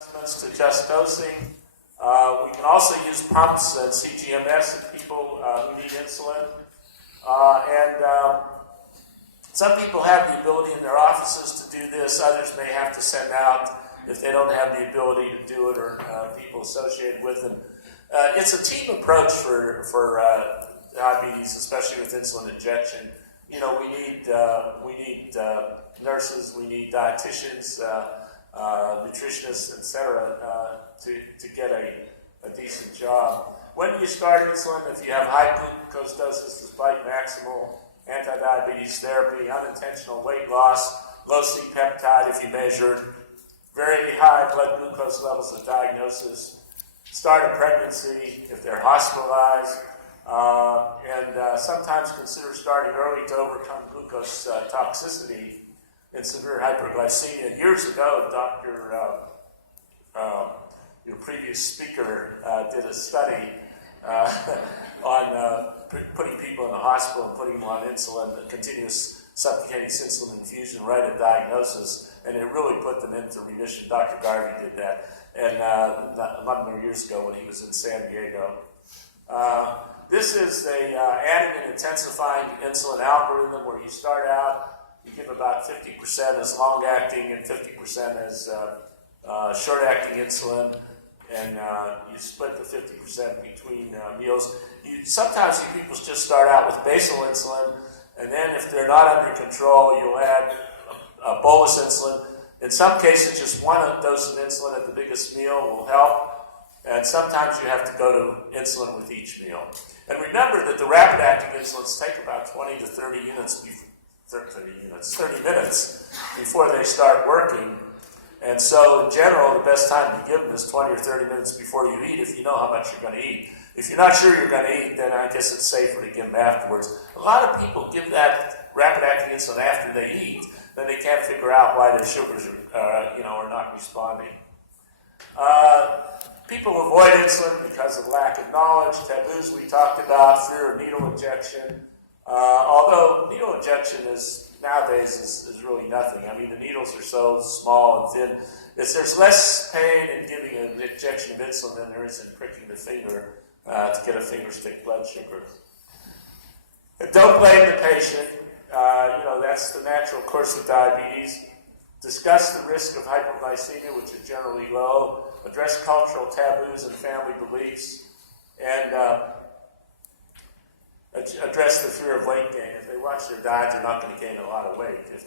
adjustments to just dosing. We can also use pumps and CGMS in people who need insulin. Some people have the ability in their offices to do this. Others may have to send out if they don't have the ability to do it, or people associated with them. It's a team approach for diabetes, especially with insulin injection. You know, we need nurses, we need dietitians, nutritionists, etc., to get a decent job. When do you start insulin? If you have high glucose doses despite maximal anti-diabetes therapy, unintentional weight loss, low C-peptide if you measured, very high blood glucose levels at diagnosis, start a pregnancy if they're hospitalized, and sometimes consider starting early to overcome glucose toxicity in severe hyperglycemia. Years ago, your previous speaker did a study on putting people in the hospital and putting them on insulin, continuous subcutaneous insulin infusion right at diagnosis, and it really put them into remission. Dr. Garvey did that, and a number of years ago when he was in San Diego. This is adding and intensifying insulin algorithm where you start out, you give about 50% as long-acting and 50% as short-acting insulin, and you split the 50% between meals. Sometimes you people just start out with basal insulin, and then if they're not under control, you'll add a bolus insulin. In some cases, just one dose of insulin at the biggest meal will help, and sometimes you have to go to insulin with each meal. And remember that the rapid-acting insulins take about 20 to 30 minutes before they start working. And so, in general, the best time to give them is 20 or 30 minutes before you eat if you know how much you're going to eat. If you're not sure you're going to eat, then I guess it's safer to give them afterwards. A lot of people give that rapid-acting insulin after they eat, then they can't figure out why their sugars are not responding. People avoid insulin because of lack of knowledge. Taboos we talked about, fear of needle injection. Although needle injection nowadays is really nothing. I mean, the needles are so small and thin. There's less pain in giving an injection of insulin than there is in pricking the finger to get a finger stick blood sugar. And don't blame the patient. That's the natural course of diabetes. Discuss the risk of hypoglycemia, which is generally low. Address cultural taboos and family beliefs. And address the fear of weight gain. If they watch their diet, they're not going to gain a lot of weight. If they